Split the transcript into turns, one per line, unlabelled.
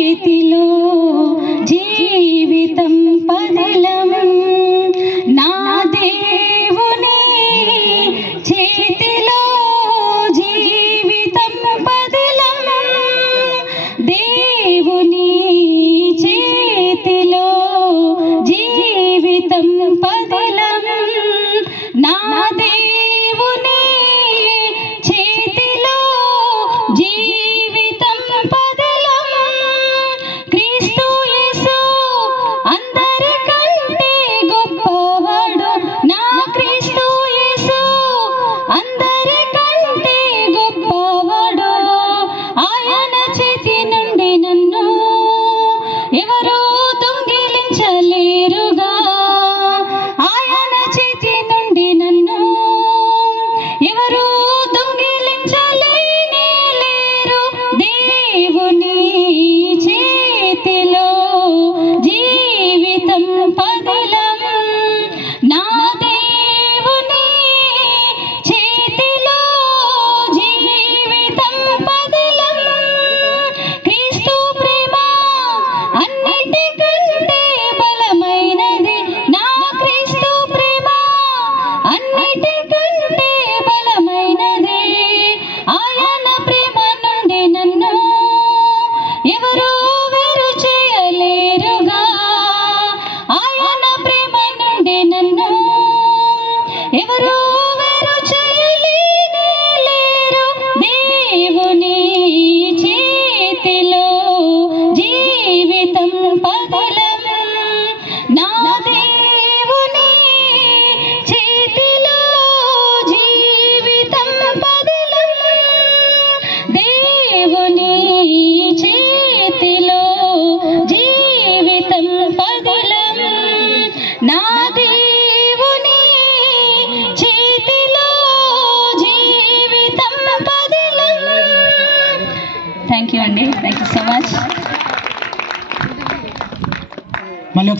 చేతిలో జీవితం పదలా anda. போயிட்டு దేవుని చేతిలో జీవితం పదిలం నా దేవుని చేతిలో జీవితం పదిలం థ్యాంక్ యూ అండి. థ్యాంక్ యూ సో మచ్
మళ్ళీ